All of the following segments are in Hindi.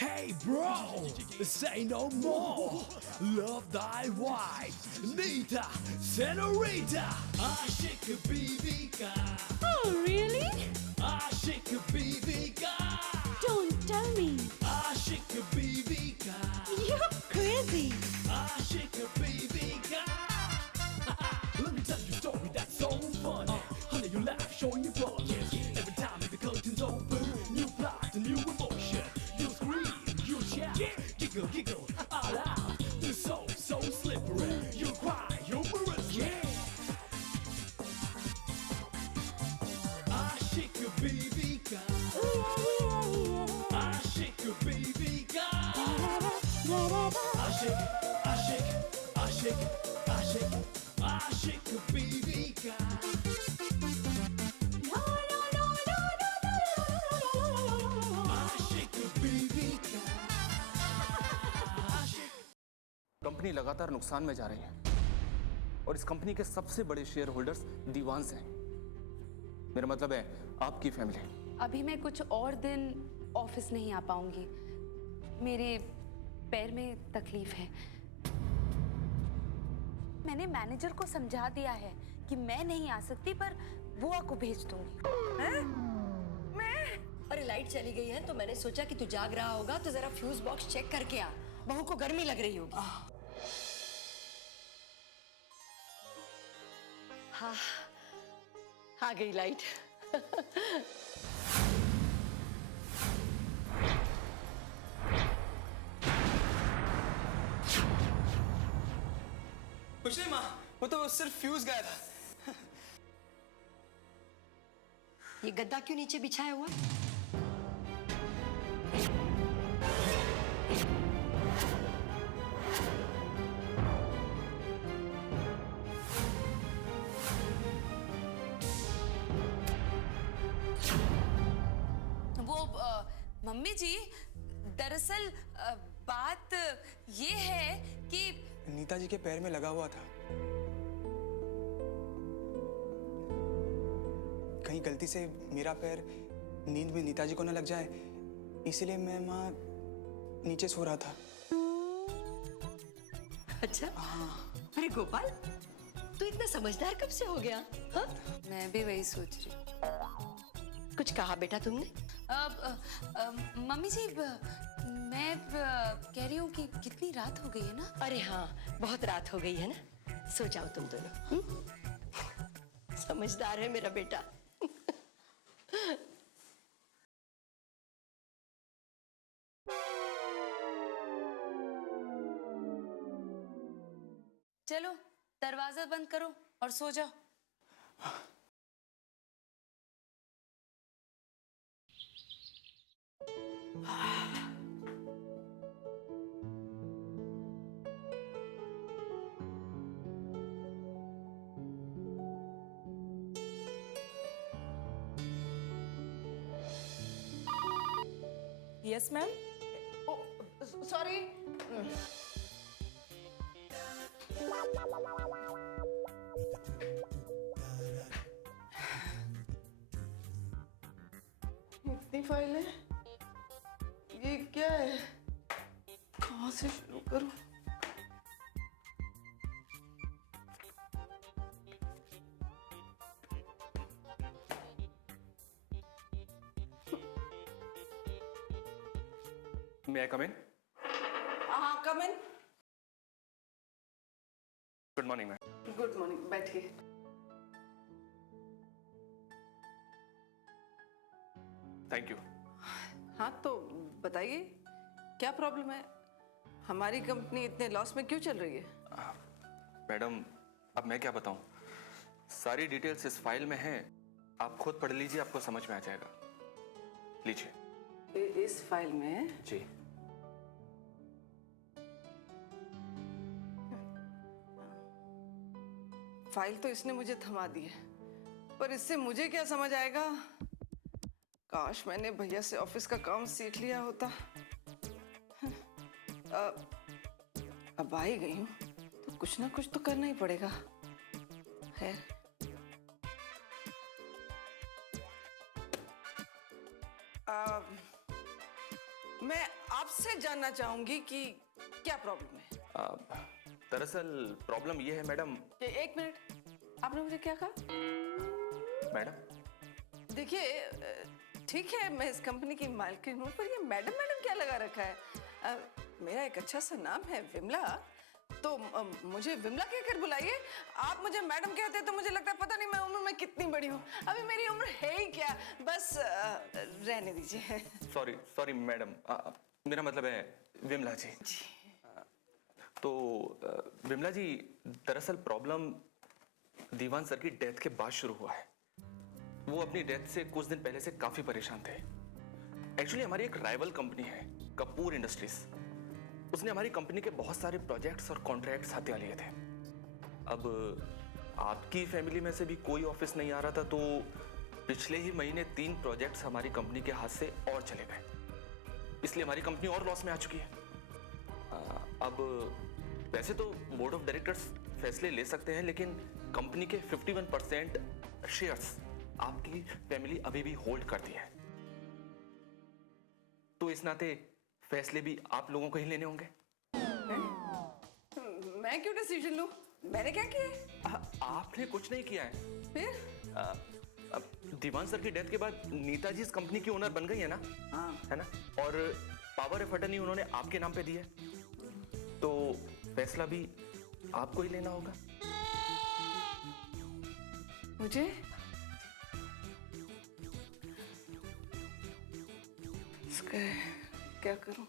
Hey bro, say no more. Love thy wife, Nita, Senorita. Aşık Bibika. Oh, really? Aşık Bibika. Don't tell me. Aşık Bibika. You're crazy. Aşık Bibika. Let me tell you a story that's so funny. Honey, you laugh, showing your body. Every time the curtains open, new plot, a new emotion. You scream, you shout, giggle, giggle, all out. You're so slippery. You cry, humorous, yeah. Aşık Bibika. Aşık Bibika. Aşık, aşık, aşık, aşık, aşık Bibika. Aşık Bibika. Company लगातार नुकसान में जा रही है और इस कंपनी के सबसे बड़े शेयर होल्डर्स दीवांस हैं। मेरा मतलब है आपकी फैमिली। अभी मैं कुछ और दिन ऑफिस नहीं आ पाऊंगी। मेरे पैर में तकलीफ है। मैंने मैनेजर को समझा दिया है कि मैं नहीं आ सकती, पर बुआ को भेज दूंगी। अरे लाइट चली गई है तो मैंने सोचा कि तू जाग रहा होगा तो जरा फ्यूज बॉक्स चेक करके आ। बहू को गर्मी लग रही होगी। हाँ, आ गई लाइट। कुछ नहीं माँ, वो तो सिर्फ फ्यूज गया था। ये गद्दा क्यों नीचे बिछाया हुआ है? मम्मी जी, दरअसल बात ये है कि नीता जी के पैर में लगा हुआ था। कहीं गलती से मेरा पैर नींद में नीता जी को न लग जाए, इसलिए मैं माँ नीचे सो रहा था। अच्छा? अरे गोपाल, तू इतना समझदार कब से हो गया? हाँ? मैं भी वही सोच रही हूँ। कुछ कहा बेटा तुमने? मम्मी जी, मैं कह रही हूँ कि कितनी रात हो गई है ना। अरे हाँ, बहुत रात हो गई है ना। सो जाओ तुम दोनों। समझदार है मेरा बेटा। चलो दरवाजा बंद करो और सो जाओ। Yes, ma'am. Oh, sorry. इतनी फाइल है? ये क्या है? कहाँ से शुरू करूं? May I come in? हाँ, come in. Good morning, ma'am. Good morning. बैठिए। Thank you. हाँ, तो बताइए क्या प्रॉब्लम है? हमारी कंपनी इतने लॉस में क्यों चल रही है? मैडम, अब मैं क्या बताऊं? सारी डिटेल्स इस फाइल में हैं। आप खुद पढ़ लीजिए, आपको समझ में आ जाएगा। लीजिए। इस फाइल में? जी। फाइल तो इसने मुझे थमा दी है, पर इससे मुझे क्या समझ आएगा? काश मैंने भैया से ऑफिस का काम सीख लिया होता। अब आ ही गई हूँ तो कुछ ना कुछ तो करना ही पड़ेगा। है मैं आपसे जानना चाहूंगी कि क्या प्रॉब्लम है। दरअसल प्रॉब्लम ये है मैडम। एक मिनट, आपने मुझे क्या कहा? मैडम देखिए, ठीक है मैं इस कंपनी की मालकिन हूँ, पर ये मैडम मैडम क्या लगा रखा है? मेरा एक अच्छा सा नाम है विमला, तो मुझे विमला कहकर बुलाइए। आप मुझे मैडम कहते हैं तो मुझे लगता है पता नहीं मैं उम्र में कितनी बड़ी हूँ। अभी मेरी उम्र है ही क्या, बस रहने दीजिए। सॉरी मैडम, मेरा मतलब है विमला जी। तो विमला जी, दरअसल प्रॉब्लम दीवान सर की डेथ के बाद शुरू हुआ है। वो अपनी डेथ से कुछ दिन पहले से काफी परेशान थे। एक्चुअली हमारी एक राइवल कंपनी है, कपूर इंडस्ट्रीज। उसने हमारी कंपनी के बहुत सारे प्रोजेक्ट्स और कॉन्ट्रैक्ट्स हथिया लिए थे। अब आपकी फैमिली में से भी कोई ऑफिस नहीं आ रहा था, तो पिछले ही महीने 3 प्रोजेक्ट्स हमारी कंपनी के हाथ से और चले गए। इसलिए हमारी कंपनी और लॉस में आ चुकी है। अब वैसे तो बोर्ड ऑफ डायरेक्टर्स फैसले ले सकते हैं, लेकिन कंपनी के 51% शेयर्स आपकी फैमिली अभी भी होल्ड करती है। तो इस नाते फैसले भी आप लोगों को ही लेने होंगे। मैं क्यों डिसीजन लूं? मैंने क्या किया? आपने कुछ नहीं किया है। फिर दीवान सर की डेथ के बाद नीता जी इस कंपनी की ओनर बन गई है ना? हाँ। है ना? और पावर ऑफ अटर्नी उन्होंने आपके नाम पे दी है, तो फैसला भी आपको ही लेना होगा। मुझे इसका क्या करूं?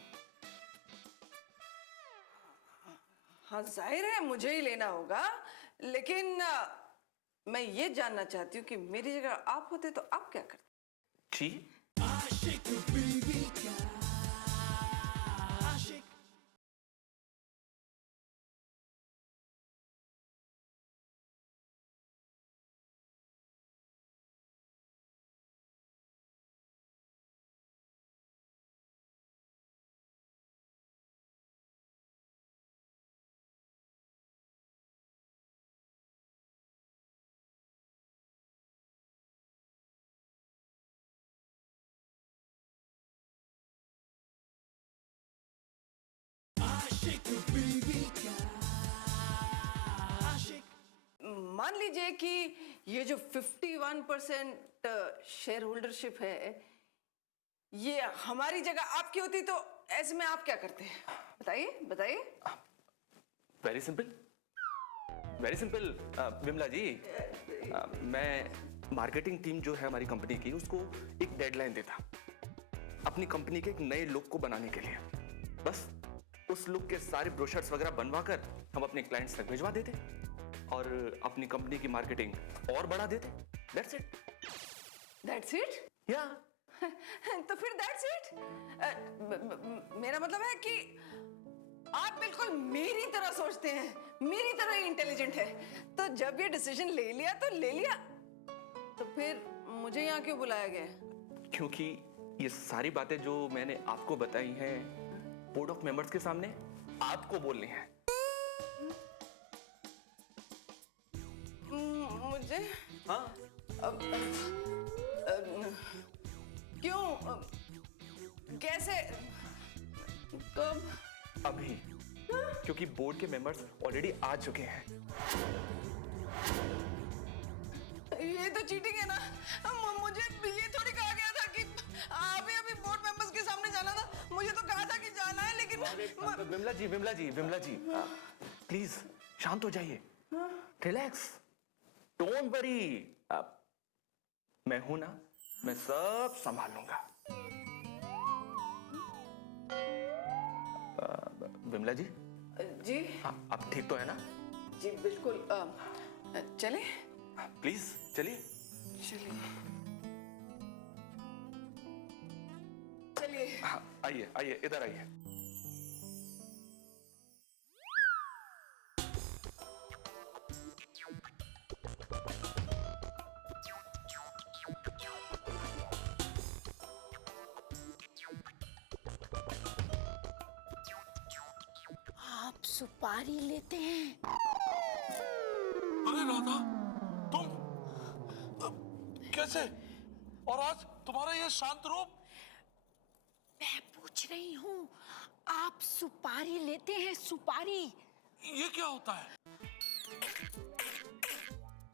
हाँ, जाहिर है मुझे ही लेना होगा, लेकिन मैं ये जानना चाहती हूँ कि मेरी जगह आप होते तो आप क्या करते? जी, आशिक बीवी का आशिक। आशिक बीवी का आशिक। मान लीजिए कि ये जो 51% शेयर होल्डरशिप है, ये हमारी जगह आपकी होती तो ऐसे में आप क्या करते हैं? बताइए बताइए। Very simple, very simple Vimla ji. मैं मार्केटिंग टीम जो है हमारी कंपनी की, उसको एक डेडलाइन देता अपनी कंपनी के एक नए लुक को बनाने के लिए। बस उस लुक के सारे ब्रोशर्स वगैरह बनवा कर हम अपने क्लाइंट्स तक भिजवा देते और अपनी कंपनी की मार्केटिंग और बढ़ा देते। That's it. That's it? या तो फिर दैट्स इट। मेरा मतलब है कि आप बिल्कुल मेरी तरह सोचते हैं, मेरी तरह ही इंटेलिजेंट है। तो जब ये डिसीजन ले लिया तो ले लिया, तो फिर मुझे यहाँ क्यों बुलाया गया? क्योंकि ये सारी बातें जो मैंने आपको बताई हैं बोर्ड ऑफ मेंबर्स के सामने आपको बोलनी है। मुझे? हाँ। क्यों? कैसे? कब? अभी, क्योंकि बोर्ड के मेंबर्स ऑलरेडी आ चुके हैं। ये तो चीटिंग है ना। मुझे ये थोड़ी कहा गया था कि अभी बोर्ड मेंबर्स के सामने जाना था। मुझे तो कहा था कि जाना है, लेकिन विमला जी प्लीज शांत हो जाइए, रिलैक्स, डोंट वरी। मैं हूं ना, मैं सब संभाल लूंगा। विमला जी जी आप ठीक तो है ना? जी बिल्कुल। चले? प्लीज चलिए। चलिए चलिए। आइए आइए, इधर आइए। आप सुपारी लेते हैं? अरे राधा, तुम कैसे? और आज तुम्हारा ये शांत रूप? मैं पूछ रही हूँ, आप सुपारी लेते हैं? सुपारी? ये क्या होता है?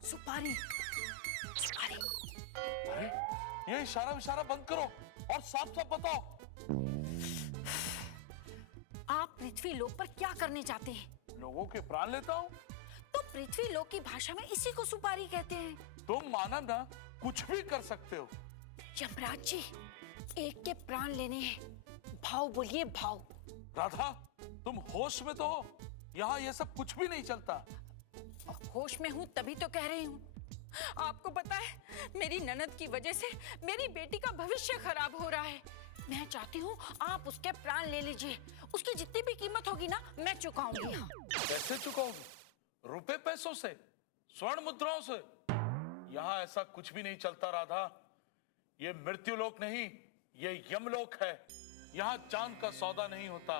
सुपारी सुपारी। अरे ये इशारा विशारा बंद करो और साफ साफ बताओ। आप पृथ्वी लोक पर क्या करने जाते हैं? लोगों के प्राण लेता हूँ। तो पृथ्वी लोक की भाषा में इसी को सुपारी कहते हैं। तुम माना ना, कुछ भी कर सकते हो। यमराज जी, एक के प्राण लेने हैं। भाव बोलिए, भाव। राधा, तुम होश में तो हो? यहाँ ये सब कुछ भी नहीं चलता। होश में हूँ तभी तो कह रही हूँ। आपको पता है, मेरी ननद की वजह से मेरी बेटी का भविष्य खराब हो रहा है। मैं चाहती हूँ आप उसके प्राण ले लीजिए। उसकी जितनी भी कीमत होगी ना, मैं चुकाऊंगी। हाँ। कैसे चुकाओगे? रुपए पैसों से? स्वर्ण मुद्राओं से? यहाँ ऐसा कुछ भी नहीं चलता राधा। ये मृत्यु लोक नहीं, ये यमलोक है। यहाँ चांद का सौदा नहीं होता।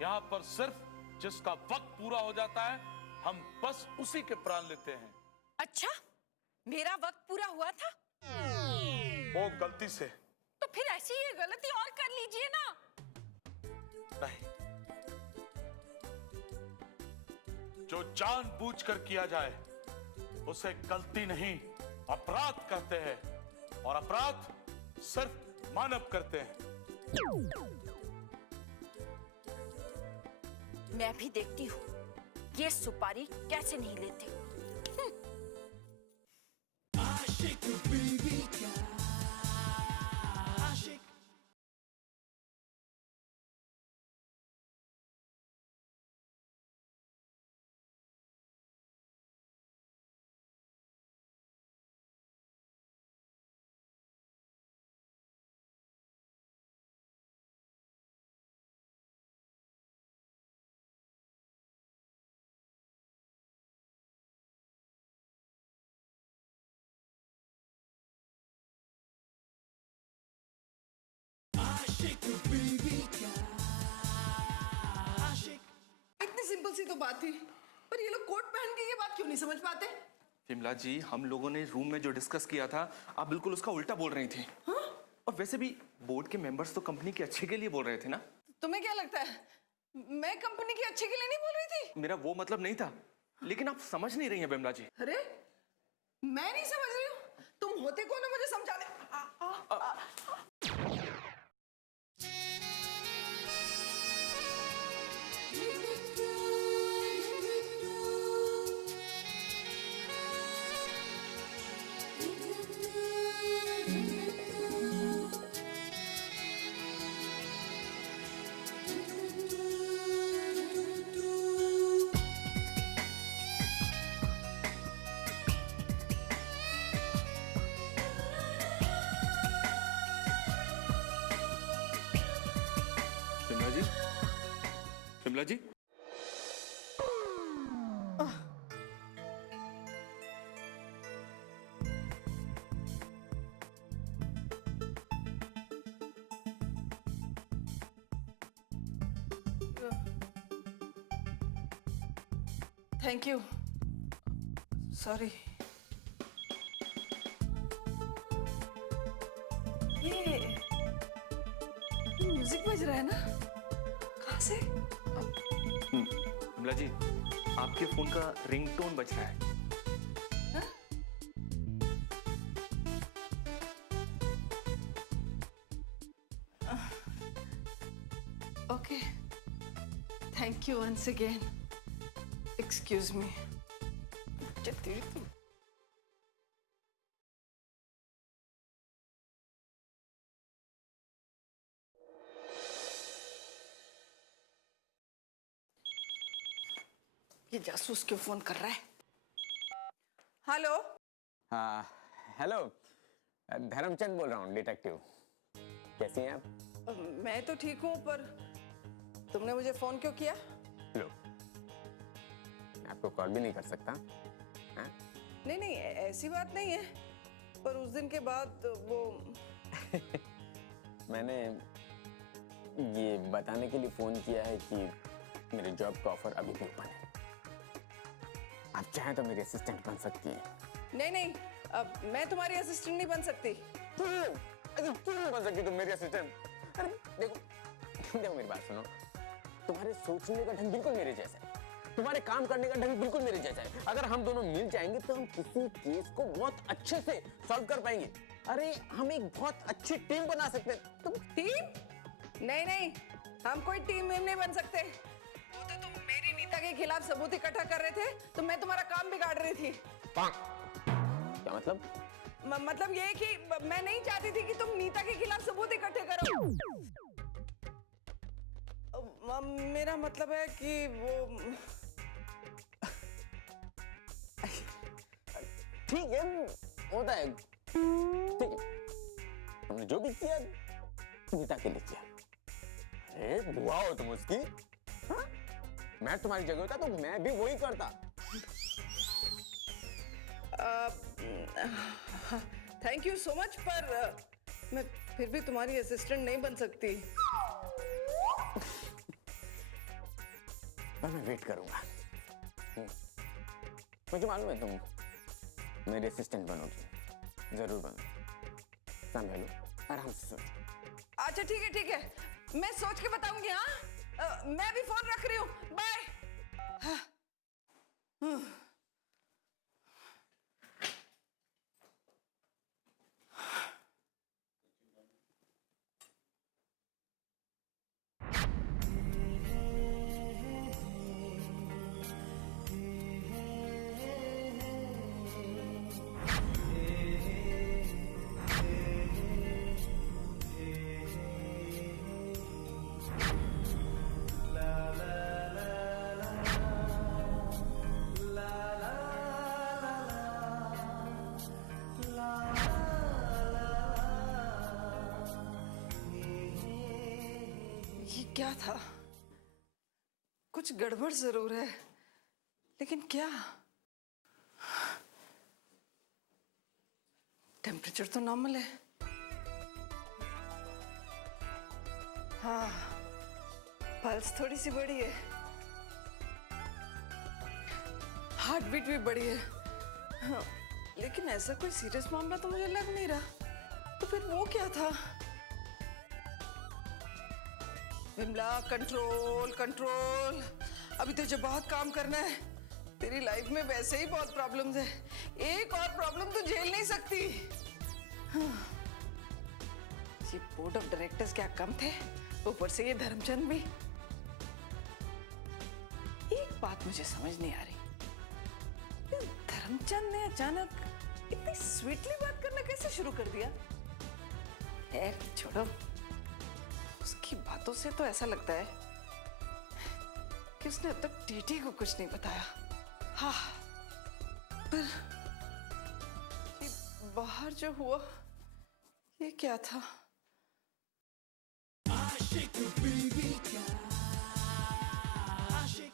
यहाँ पर सिर्फ जिसका वक्त पूरा हो जाता है, हम बस उसी के प्राण लेते हैं। अच्छा, मेरा वक्त पूरा हुआ था? वो गलती से। तो फिर ऐसी ये गलती और कर लीजिए ना। नहीं, जो जानबूझकर किया जाए उसे गलती नहीं, अपराध कहते हैं। और अपराध सिर्फ मानव करते हैं। मैं भी देखती हूँ ये सुपारी कैसे नहीं लेते। आशिक बीवी का आशिक। आशिक बीवी का आशिक। इतनी सिंपल सी तो बात थी, पर ये लोग कोट पहन के ये बात क्यों नहीं समझ पाते? विमला जी, हम लोगों ने रूम में जो डिस्कस किया था, आप बिल्कुल उसका उल्टा बोल रही थी। हाँ? और वैसे भी बोर्ड के मेंबर्स तो कंपनी के अच्छे के लिए बोल रहे थे ना। तुम्हें क्या लगता है मैं कंपनी के अच्छे के लिए नहीं बोल रही थी? मेरा वो मतलब नहीं था, लेकिन आप समझ नहीं रही हैं विमला जी। अरे मैं नहीं समझ रही हूँ। तुम होते कौन हो मुझे समझाने? विमला जी, विमला जी, थैंक यू। सॉरी। ये म्यूजिक बज रहा है ना? कहाँ से? विमला जी, आपके फोन का रिंगटोन बज रहा है। Okay, thank you once again. Excuse me. ये जासूस क्यों फोन कर रहा है? हेलो। हेलो, धर्मचंद बोल रहा हूँ, डिटेक्टिव। कैसी हैं आप? मैं तो ठीक हूँ, पर तुमने मुझे फोन क्यों किया? लो, मैं आपको कॉल भी नहीं कर सकता। हाँ? नहीं नहीं, ऐसी बात नहीं है, पर उस दिन के बाद वो मैंने ये बताने के लिए फोन किया है कि मेरे जॉब का ऑफर अभी भी ओपन है। आप चाहें तो मेरी असिस्टेंट बन सकती हैं। नहीं नहीं, अब मैं तुम्हारी असिस्टेंट नहीं बन सकती। क्यों नहीं बन सकती तुम मेरी असिस्टेंट? अरे देखो, देखो मेरी बात सुनो। तुम्हारे सोचने का ढंग बिल्कुल मेरे जैसा है, तुम्हारे काम करने का ढंग बिल्कुल मेरे जैसा है। अगर हम दोनों मिल जाएंगे तो हम किसी केस को बहुत अच्छे से सॉल्व कर पाएंगे। अरे हम एक बहुत अच्छी टीम बना सकते हैं। तुम टीम? नहीं नहीं, हम कोई टीम नहीं बन सकते। वो तो तुम मेरी नीता के खिलाफ सबूत इकट्ठा कर रहे थे, तो मैं तुम्हारा काम बिगाड़ रही थी। क्या मतलब? मतलब ये कि मैं नहीं चाहती थी कि तुम नीता के खिलाफ सबूत इकट्ठे करो। मेरा मतलब है कि वो ठीक है, होता है, ठीक है। हमने जो भी किया नीता के लिए किया। अरे बुआ हो तुम उसकी, हाँ? मैं तुम्हारी जगह होता तो मैं भी वही करता। थैंक यू सो मच, पर मैं फिर भी तुम्हारी असिस्टेंट नहीं बन सकती। पर मैं वेट करूंगा। मुझे मालूम है तुम मेरे असिस्टेंट बनोगी, जरूर बनोगी। संभालो, आराम से सोचो। अच्छा ठीक है, मैं सोच के बताऊंगी। हाँ, मैं भी फोन रख रही हूँ, बाय। ये क्या था? कुछ गड़बड़ जरूर है, लेकिन क्या? टेम्परेचर तो नॉर्मल है। हाँ, पल्स थोड़ी सी बढ़ी है, हार्ट बीट भी बढ़ी है। हाँ, लेकिन ऐसा कोई सीरियस मामला तो मुझे लग नहीं रहा। तो फिर वो क्या था? Vimala, control control. अभी तुझे बहुत काम करना है। तेरी लाइफ में वैसे ही बहुत प्रॉब्लम्स है, एक और प्रॉब्लम तो झेल नहीं सकती। हाँ। ये बोर्ड ऑफ डायरेक्टर्स क्या कम थे, ऊपर से ये धर्मचंद भी। एक बात मुझे समझ नहीं आ रही, धर्मचंद ने अचानक इतनी स्वीटली बात करना कैसे शुरू कर दिया? छोड़ो, उसकी बातों से तो ऐसा लगता है कि उसने अब तक टीटी को कुछ नहीं बताया। हाँ, पर ये बाहर जो हुआ, ये क्या था? आशिक बीवी का आशिक।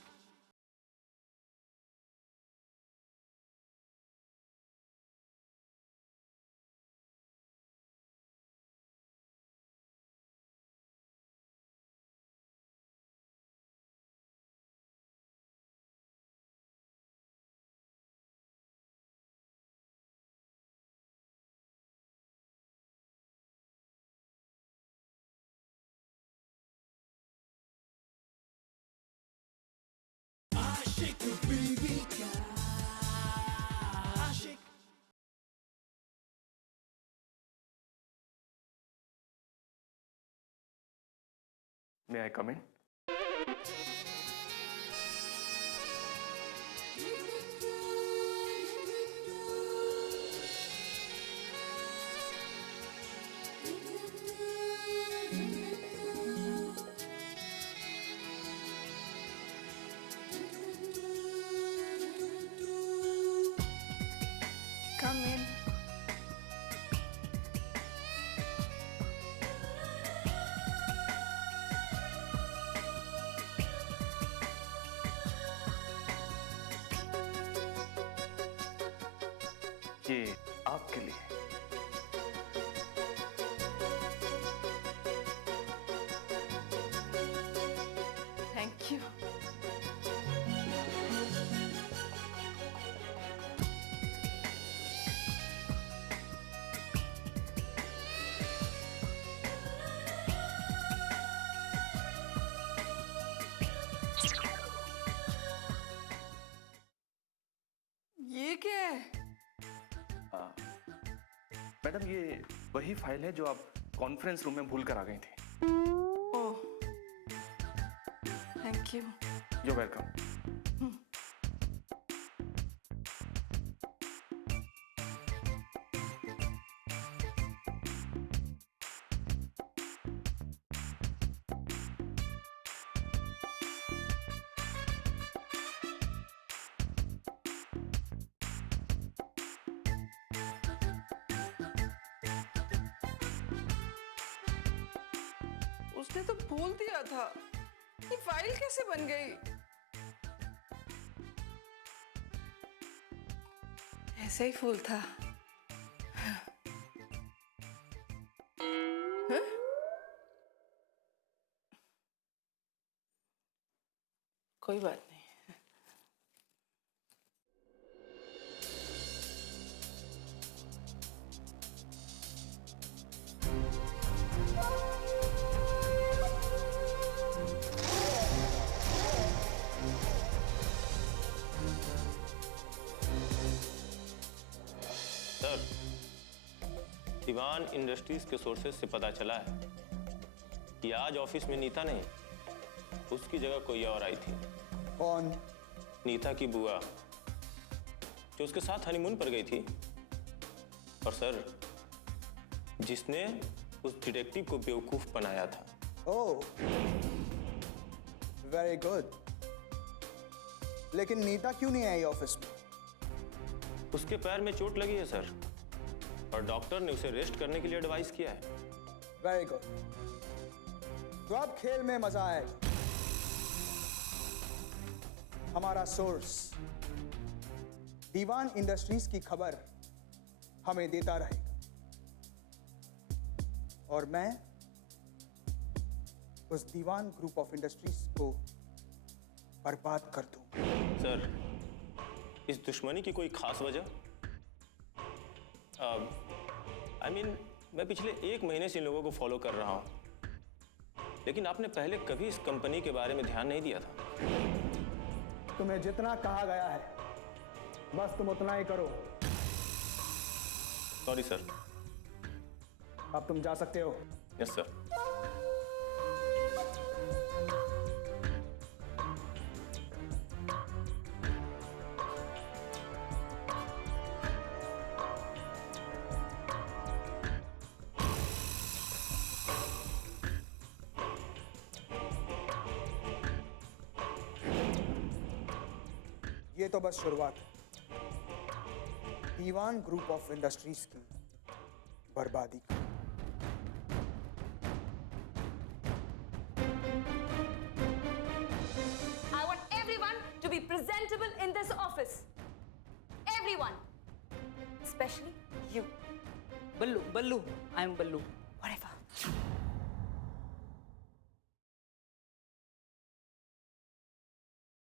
आशिक बीवी का आशिक। May I come in? Come in. Madam ये वही फाइल है जो आप कॉन्फ्रेंस रूम में भूल कर आ गई थी। ओह, थैंक यू। You welcome. उसने तो बोल दिया था। ये फाइल कैसे बन गई? ऐसे ही फूल था। हाँ? कोई बात नहीं। सर, दीवान इंडस्ट्रीज के सोर्सेज से पता चला है कि आज ऑफिस में नीता नहीं, उसकी जगह कोई और आई थी। कौन? नीता की बुआ, जो उसके साथ हनीमून पर गई थी। और सर, जिसने उस डिटेक्टिव को बेवकूफ बनाया था। ओह, वेरी गुड। लेकिन नीता क्यों नहीं आई ऑफिस में? उसके पैर में चोट लगी है सर, और डॉक्टर ने उसे रेस्ट करने के लिए एडवाइस किया है। Very good. तो अब खेल में मजा आएगा। हमारा सोर्स दीवान इंडस्ट्रीज की खबर हमें देता रहेगा और मैं उस दीवान ग्रुप ऑफ इंडस्ट्रीज को बर्बाद कर दूं। सर, इस दुश्मनी की कोई खास वजह? मैं पिछले 1 महीने से इन लोगों को फॉलो कर रहा हूं, लेकिन आपने पहले कभी इस कंपनी के बारे में ध्यान नहीं दिया था। तुम्हें जितना कहा गया है बस तुम उतना ही करो। Sorry sir. अब तुम जा सकते हो। Yes sir. ये तो बस शुरुआत है दीवान ग्रुप ऑफ इंडस्ट्रीज की बर्बादी की। I want everyone to be presentable in this office. Everyone. Especially you. Ballu, Ballu, I am Ballu. Whatever.